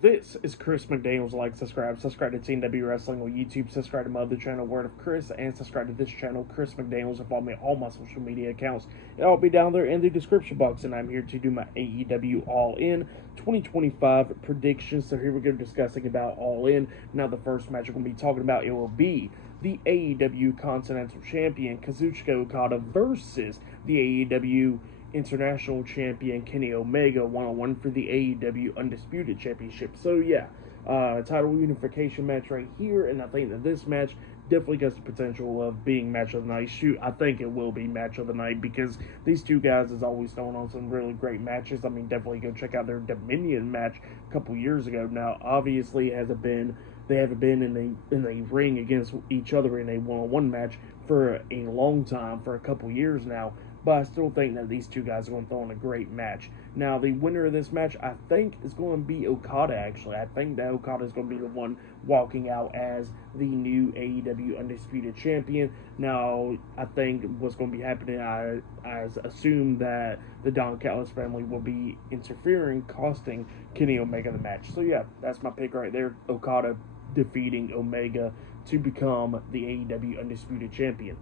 This is Chris McDaniels. Like, subscribe to TNW Wrestling on YouTube, subscribe to my other channel, Word of Chris, and subscribe to this channel, Chris McDaniels, and follow me on all my social media accounts. It'll all be down there in the description box, and I'm here to do my AEW All In 2025 predictions. So here we go, discussing about All In. Now, the first match we're going to be talking about, it will be the AEW Continental Champion Kazuchika Okada versus the AEW International Champion Kenny Omega, one-on-one for the AEW Undisputed Championship. So yeah, title unification match right here, and I think that this match definitely has the potential of being match of the night. Shoot, I think it will be match of the night because these two guys is always throwing on some really great matches. I mean, definitely go check out their Dominion match a couple years ago. Now, obviously, they haven't been in a ring against each other in a one-on-one match for a long time, for a couple years now. But I still think that these two guys are going to throw in a great match. Now, the winner of this match, I think, is going to be Okada, actually. I think that Okada is going to be the one walking out as the new AEW Undisputed Champion. Now, I think what's going to be happening, I assume that the Don Callis family will be interfering, costing Kenny Omega the match. So, yeah, that's my pick right there. Okada defeating Omega to become the AEW Undisputed Champion.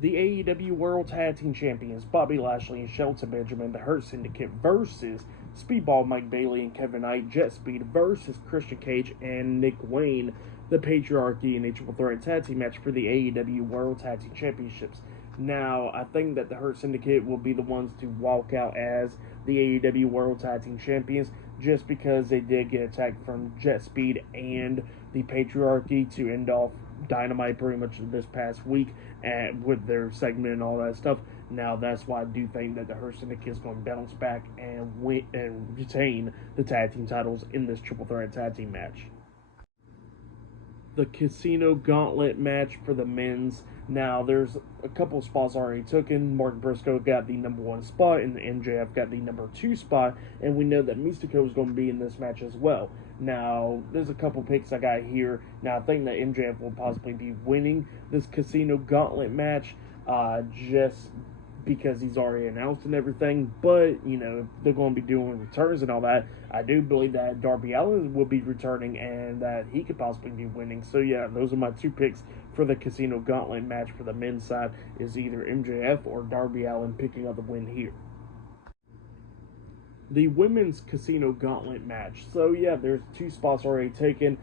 The AEW World Tag Team Champions Bobby Lashley and Shelton Benjamin, the Hurt Syndicate, versus Speedball Mike Bailey and Kevin Knight, Jet Speed versus Christian Cage and Nick Wayne, the Patriarchy, in a triple threat tag team match for the AEW World Tag Team Championships. Now, I think that the Hurt Syndicate will be the ones to walk out as the AEW World Tag Team Champions, just because they did get attacked from Jet Speed and the Patriarchy to end off Dynamite pretty much this past week, and with their segment and all that stuff. Now, that's why I do think that the Hurt Syndicate is going to bounce back and win and retain the tag team titles in this triple threat tag team match. The Casino Gauntlet match for the men's. Now, there's a couple of spots already taken. Mark Briscoe got the number 1 spot, and the MJF got the number 2 spot, and we know that Mystico is going to be in this match as well. Now, there's a couple picks I got here. Now, I think that MJF will possibly be winning this Casino Gauntlet match, just because he's already announced and everything. But, you know, they're going to be doing returns and all that. I do believe that Darby Allin will be returning and that he could possibly be winning. So, yeah, those are my two picks for the Casino Gauntlet match for the men's side, is either MJF or Darby Allin picking up the win here. The women's Casino Gauntlet match. So, yeah, there's 2 spots already taken.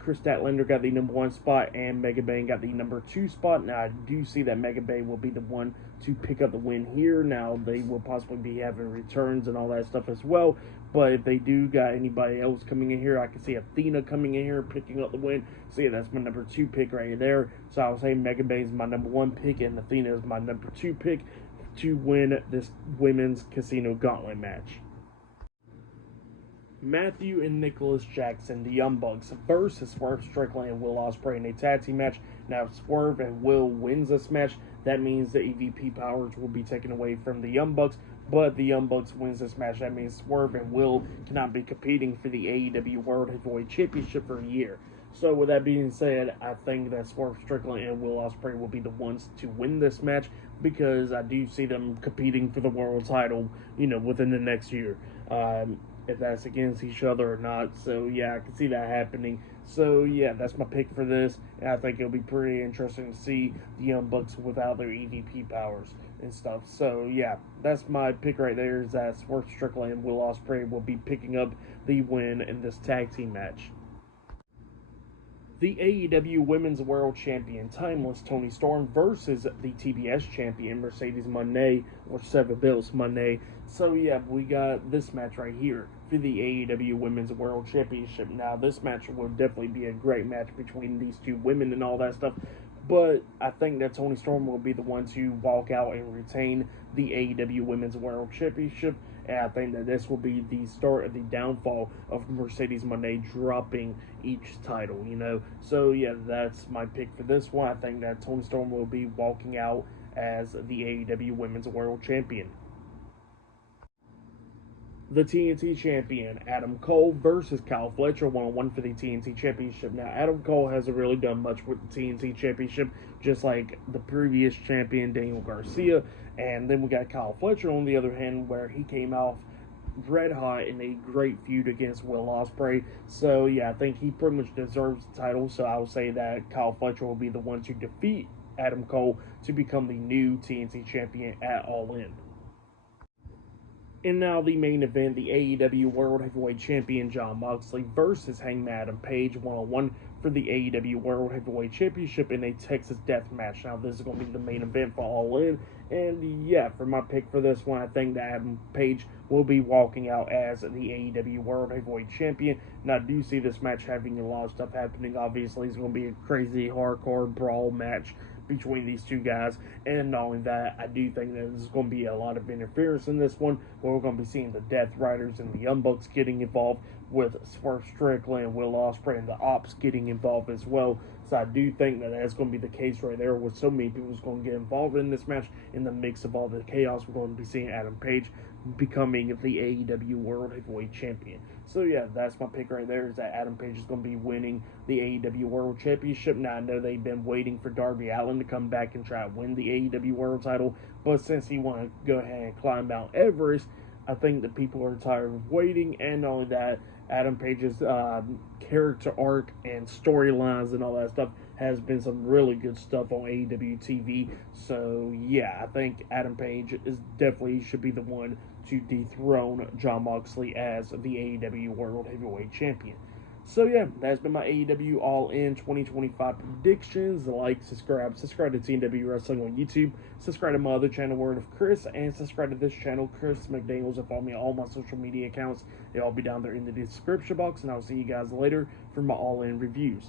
Chris Statlander got the number 1 spot, and Mega Bane got the number 2 spot. Now, I do see that Mega Bane will be the one to pick up the win here. Now, they will possibly be having returns and all that stuff as well. But if they do got anybody else coming in here, I can see Athena coming in here picking up the win. So, yeah, that's my number 2 pick right there. So, I was saying Mega Bane is my number 1 pick, and Athena is my number 2 pick to win this women's Casino Gauntlet match. Matthew and Nicholas Jackson, the Young Bucks, versus Swerve Strickland and Will Ospreay in a tag team match. Now, if Swerve and Will wins this match, that means the EVP powers will be taken away from the Young Bucks. But the Young Bucks wins this match, that means Swerve and Will cannot be competing for the AEW World Heavyweight Championship for a year. So, with that being said, I think that Swerve Strickland and Will Ospreay will be the ones to win this match, because I do see them competing for the world title, you know, within the next year. If that's against each other or not. So, yeah, I can see that happening. So, yeah, that's my pick for this. And I think it'll be pretty interesting to see the Young Bucks without their EVP powers and stuff. So, yeah, that's my pick right there, is that Swerve Strickland and Will Ospreay will be picking up the win in this tag team match. The AEW Women's World Champion, Timeless Toni Storm, versus the TBS Champion, Mercedes Moné, or Seven Bills Moné. So, yeah, we got this match right here for the AEW Women's World Championship. Now, this match will definitely be a great match between these two women and all that stuff. But I think that Toni Storm will be the one to walk out and retain the AEW Women's World Championship. And I think that this will be the start of the downfall of Mercedes Moné dropping each title, you know. So, yeah, that's my pick for this one. I think that Toni Storm will be walking out as the AEW Women's World Champion. The TNT Champion, Adam Cole, versus Kyle Fletcher, one-on-one for the TNT Championship. Now, Adam Cole hasn't really done much with the TNT Championship, just like the previous champion, Daniel Garcia. And then we got Kyle Fletcher, on the other hand, where he came off red hot in a great feud against Will Ospreay. So yeah, I think he pretty much deserves the title. So I would say that Kyle Fletcher will be the one to defeat Adam Cole to become the new TNT champion at All In. And now the main event, the AEW World Heavyweight Champion Jon Moxley versus Hangman Adam Page one-on-one for the AEW World Heavyweight Championship in a Texas Death Match. Now this is going to be the main event for All In, and yeah, for my pick for this one, I think that Adam Page will be walking out as the AEW World Heavyweight Champion. And I do see this match having a lot of stuff happening. Obviously, it's going to be a crazy hardcore brawl match between these two guys, and not only that, I do think that there's going to be a lot of interference in this one, where we're going to be seeing the Death Riders and the Young Bucks getting involved, with Swerve Strickland and Will Ospreay and the Ops getting involved as well. So I do think that that's going to be the case right there, with so many people going to get involved in this match. In the mix of all the chaos, we're going to be seeing Adam Page becoming the AEW World Heavyweight Champion. So yeah, that's my pick right there, is that Adam Page is going to be winning the AEW World Championship. Now I know they've been waiting for Darby Allin to come back and try to win the AEW World title, but since he want to go ahead and climb Mount Everest, I think that people are tired of waiting. And not only that, Adam Page's character arc and storylines and all that stuff has been some really good stuff on AEW TV. So yeah, I think Adam Page is definitely should be the one to dethrone Jon Moxley as the AEW World Heavyweight Champion. So yeah, that's been my AEW All In 2025 predictions. Like, subscribe to TNW Wrestling on YouTube, subscribe to my other channel, Word of Chris, and subscribe to this channel, Chris McDaniels, and follow me on all my social media accounts. They'll all be down there in the description box, and I'll see you guys later for my All In reviews.